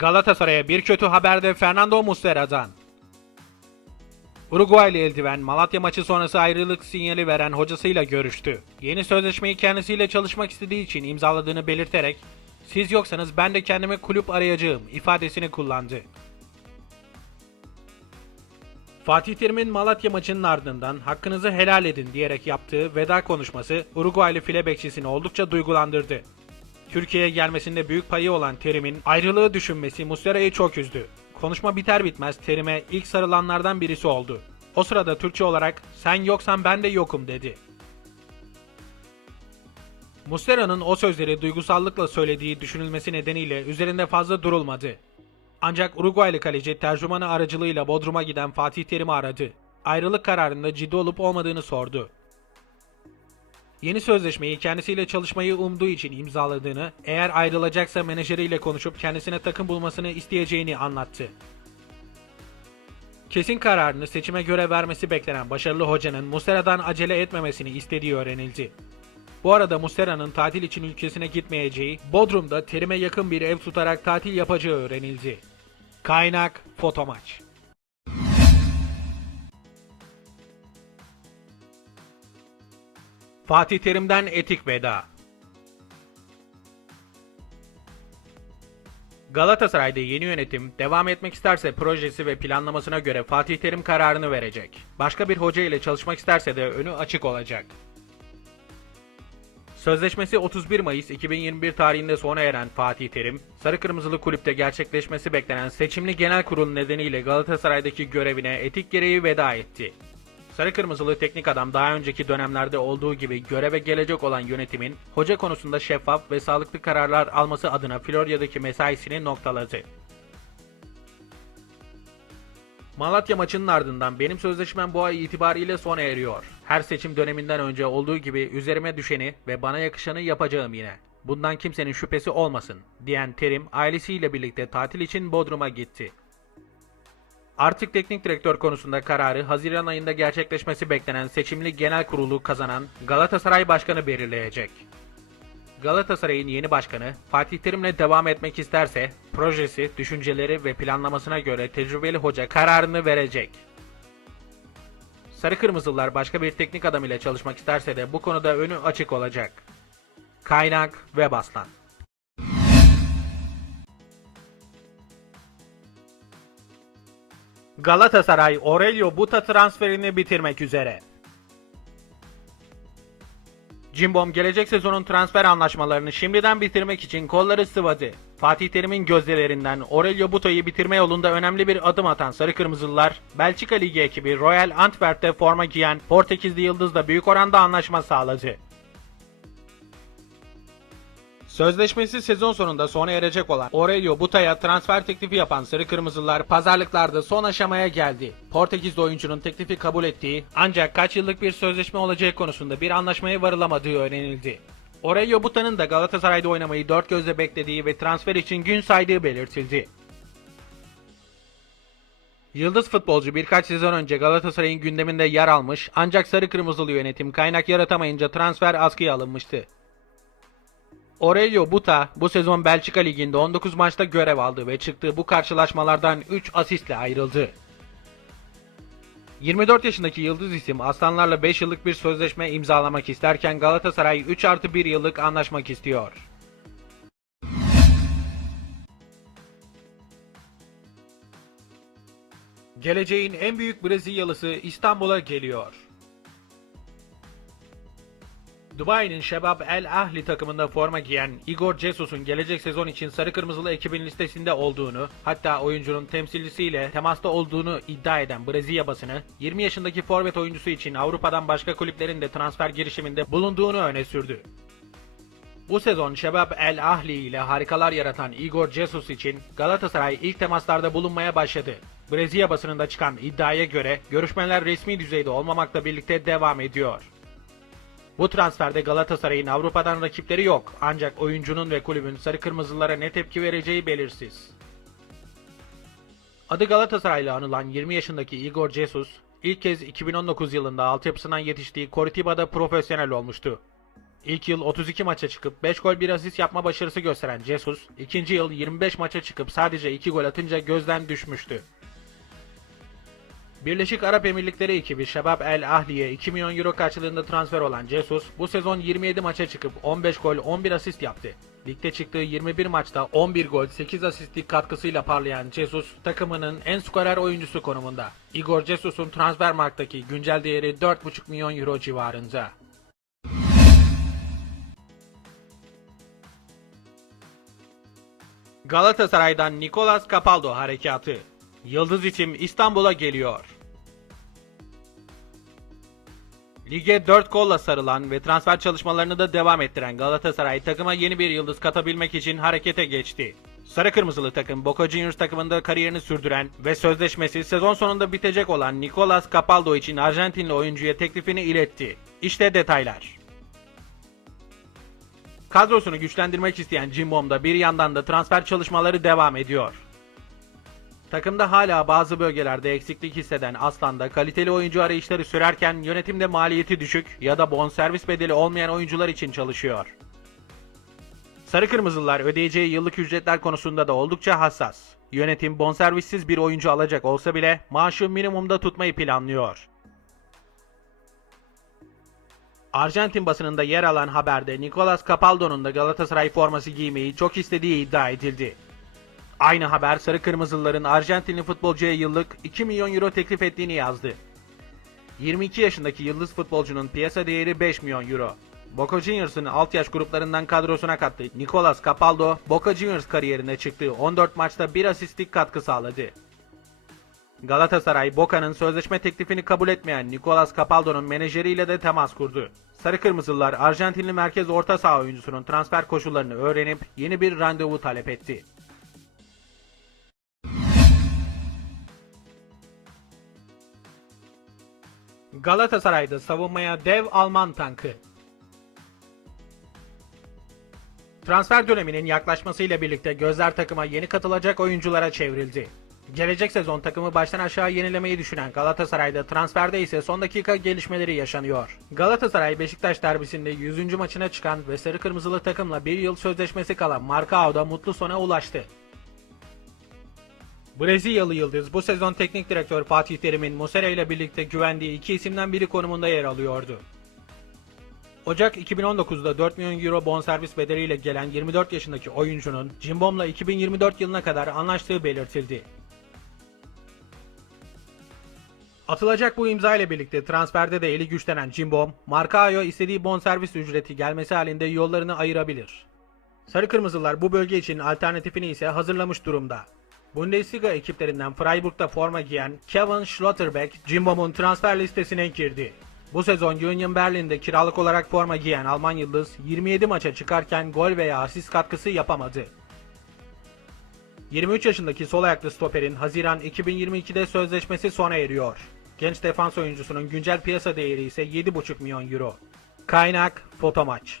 Galatasaray'a bir kötü haber de Fernando Muslera'dan. Uruguaylı eldiven Malatya maçı sonrası ayrılık sinyali veren hocasıyla görüştü. Yeni sözleşmeyi kendisiyle çalışmak istediği için imzaladığını belirterek "Siz yoksanız ben de kendime kulüp arayacağım." ifadesini kullandı. Fatih Terim'in Malatya maçının ardından hakkınızı helal edin diyerek yaptığı veda konuşması Uruguaylı file bekçisini oldukça duygulandırdı. Türkiye'ye gelmesinde büyük payı olan Terim'in ayrılığı düşünmesi Muslera'yı çok üzdü. Konuşma biter bitmez Terim'e ilk sarılanlardan birisi oldu. O sırada Türkçe olarak sen yoksan ben de yokum dedi. Muslera'nın o sözleri duygusallıkla söylediği düşünülmesi nedeniyle üzerinde fazla durulmadı. Ancak Uruguaylı kaleci tercümanı aracılığıyla Bodrum'a giden Fatih Terim'i aradı. Ayrılık kararında ciddi olup olmadığını sordu. Yeni sözleşmeyi kendisiyle çalışmayı umduğu için imzaladığını, eğer ayrılacaksa menajeriyle konuşup kendisine takım bulmasını isteyeceğini anlattı. Kesin kararını seçime göre vermesi beklenen başarılı hocanın Muslera'dan acele etmemesini istediği öğrenildi. Bu arada Muslera'nın tatil için ülkesine gitmeyeceği, Bodrum'da terime yakın bir ev tutarak tatil yapacağı öğrenildi. Kaynak Fotomaç Fatih Terim'den etik veda. Galatasaray'da yeni yönetim devam etmek isterse projesi ve planlamasına göre Fatih Terim kararını verecek. Başka bir hoca ile çalışmak isterse de önü açık olacak. Sözleşmesi 31 Mayıs 2021 tarihinde sona eren Fatih Terim, Sarı Kırmızılı kulüpte gerçekleşmesi beklenen seçimli genel kurul nedeniyle Galatasaray'daki görevine etik gereği veda etti. Sarı Kırmızılı teknik adam daha önceki dönemlerde olduğu gibi göreve gelecek olan yönetimin hoca konusunda şeffaf ve sağlıklı kararlar alması adına Florya'daki mesaisini noktaladı. Malatya maçının ardından benim sözleşmem bu ay itibariyle sona eriyor. Her seçim döneminden önce olduğu gibi üzerime düşeni ve bana yakışanı yapacağım yine. Bundan kimsenin şüphesi olmasın, diyen Terim ailesiyle birlikte tatil için Bodrum'a gitti. Artık teknik direktör konusunda kararı Haziran ayında gerçekleşmesi beklenen seçimli genel kurulu kazanan Galatasaray Başkanı belirleyecek. Galatasaray'ın yeni başkanı Fatih Terim'le devam etmek isterse projesi, düşünceleri ve planlamasına göre tecrübeli hoca kararını verecek. Sarı Kırmızılar başka bir teknik adam ile çalışmak isterse de bu konuda önü açık olacak. Kaynak ve Baslan Galatasaray Aurelio Buta transferini bitirmek üzere. Cimbom gelecek sezonun transfer anlaşmalarını şimdiden bitirmek için kolları sıvadı. Fatih Terim'in gözdelerinden Aurelio Buta'yı bitirme yolunda önemli bir adım atan Sarı Kırmızılılar, Belçika Ligi ekibi Royal Antwerp'te forma giyen Portekizli Yıldız'la büyük oranda anlaşma sağladı. Sözleşmesi sezon sonunda sona erecek olan Aurelio Buta'ya transfer teklifi yapan Sarı Kırmızılar pazarlıklarda son aşamaya geldi. Portekizli oyuncunun teklifi kabul ettiği ancak kaç yıllık bir sözleşme olacağı konusunda bir anlaşmaya varılamadığı öğrenildi. Aurelio Buta'nın da Galatasaray'da oynamayı dört gözle beklediği ve transfer için gün saydığı belirtildi. Yıldız futbolcu birkaç sezon önce Galatasaray'ın gündeminde yer almış ancak sarı kırmızılı yönetim kaynak yaratamayınca transfer askıya alınmıştı. Aurelio Buta bu sezon Belçika Ligi'nde 19 maçta görev aldı ve çıktığı bu karşılaşmalardan 3 asistle ayrıldı. 24 yaşındaki yıldız isim Aslanlarla 5 yıllık bir sözleşme imzalamak isterken Galatasaray 3 artı 1 yıllık anlaşmak istiyor. Geleceğin en büyük Brezilyalısı İstanbul'a geliyor. Dubai'nin Şebab El Ahli takımında forma giyen Igor Jesus'un gelecek sezon için sarı kırmızılı ekibin listesinde olduğunu, hatta oyuncunun temsilcisiyle temasta olduğunu iddia eden Brezilya basını, 20 yaşındaki forvet oyuncusu için Avrupa'dan başka kulüplerin de transfer girişiminde bulunduğunu öne sürdü. Bu sezon Şebab El Ahli ile harikalar yaratan Igor Jesus için Galatasaray ilk temaslarda bulunmaya başladı. Brezilya basınında çıkan iddiaya göre görüşmeler resmi düzeyde olmamakla birlikte devam ediyor. Bu transferde Galatasaray'ın Avrupa'dan rakipleri yok ancak oyuncunun ve kulübün sarı kırmızılara ne tepki vereceği belirsiz. Adı Galatasaray'la anılan 20 yaşındaki Igor Jesus, ilk kez 2019 yılında altyapısından yetiştiği Coritiba'da profesyonel olmuştu. İlk yıl 32 maça çıkıp 5 gol 1 asist yapma başarısı gösteren Jesus, ikinci yıl 25 maça çıkıp sadece 2 gol atınca gözden düşmüştü. Birleşik Arap Emirlikleri ekibi Şebab El Ahli'ye 2 milyon euro karşılığında transfer olan Jesus, bu sezon 27 maça çıkıp 15 gol 11 asist yaptı. Ligde çıktığı 21 maçta 11 gol 8 asistlik katkısıyla parlayan Jesus, takımının en skorer oyuncusu konumunda. Igor Jesus'un Transfermarkt'taki güncel değeri 4,5 milyon euro civarında. Galatasaray'dan Nicolas Capaldo harekatı. Yıldız isim İstanbul'a geliyor. Lige 4 golla sarılan ve transfer çalışmalarını da devam ettiren Galatasaray takıma yeni bir yıldız katabilmek için harekete geçti. Sarı Kırmızılı takım Boca Juniors takımında kariyerini sürdüren ve sözleşmesi sezon sonunda bitecek olan Nicolas Capaldo için Arjantinli oyuncuya teklifini iletti. İşte detaylar. Kadrosunu güçlendirmek isteyen Cimbom'da bir yandan da transfer çalışmaları devam ediyor. Takımda hala bazı bölgelerde eksiklik hisseden Aslan'da kaliteli oyuncu arayışları sürerken yönetimde maliyeti düşük ya da bonservis bedeli olmayan oyuncular için çalışıyor. Sarı Kırmızılılar ödeyeceği yıllık ücretler konusunda da oldukça hassas. Yönetim bonservissiz bir oyuncu alacak olsa bile maaşı minimumda tutmayı planlıyor. Arjantin basınında yer alan haberde Nicolas Capaldo'nun da Galatasaray forması giymeyi çok istediği iddia edildi. Aynı haber Sarı Kırmızılıların Arjantinli futbolcuya yıllık 2 milyon euro teklif ettiğini yazdı. 22 yaşındaki yıldız futbolcunun piyasa değeri 5 milyon euro. Boca Juniors'ın alt yaş gruplarından kadrosuna kattığı Nicolas Capaldo, Boca Juniors kariyerine çıktığı 14 maçta 1 asistlik katkı sağladı. Galatasaray, Boca'nın sözleşme teklifini kabul etmeyen Nicolas Capaldo'nun menajeriyle de temas kurdu. Sarı Kırmızılar, Arjantinli merkez orta saha oyuncusunun transfer koşullarını öğrenip yeni bir randevu talep etti. Galatasaray'da savunmaya dev Alman tankı. Transfer döneminin yaklaşmasıyla birlikte gözler takıma yeni katılacak oyunculara çevrildi. Gelecek sezon takımı baştan aşağı yenilemeyi düşünen Galatasaray'da transferde ise son dakika gelişmeleri yaşanıyor. Galatasaray Beşiktaş derbisinde 100. maçına çıkan ve sarı kırmızılı takımla bir yıl sözleşmesi kalan Marcao'da mutlu sona ulaştı. Brezilyalı Yıldız bu sezon teknik direktör Fatih Terim'in Muslera ile birlikte güvendiği iki isimden biri konumunda yer alıyordu. Ocak 2019'da 4 milyon euro bonservis bedeliyle gelen 24 yaşındaki oyuncunun Cimbom'la 2024 yılına kadar anlaştığı belirtildi. Atılacak bu imza ile birlikte transferde de eli güçlenen Cimbom, Marcao'ya istediği bonservis ücreti gelmesi halinde yollarını ayırabilir. Sarı Kırmızılar bu bölge için alternatifini ise hazırlamış durumda. Bundesliga ekiplerinden Freiburg'da forma giyen Kevin Schlotterbeck, Cimbom'un transfer listesine girdi. Bu sezon Union Berlin'de kiralık olarak forma giyen Alman Yıldız 27 maça çıkarken gol veya asist katkısı yapamadı. 23 yaşındaki sol ayaklı stoperin Haziran 2022'de sözleşmesi sona eriyor. Genç defans oyuncusunun güncel piyasa değeri ise 7,5 milyon euro. Kaynak Fotomaç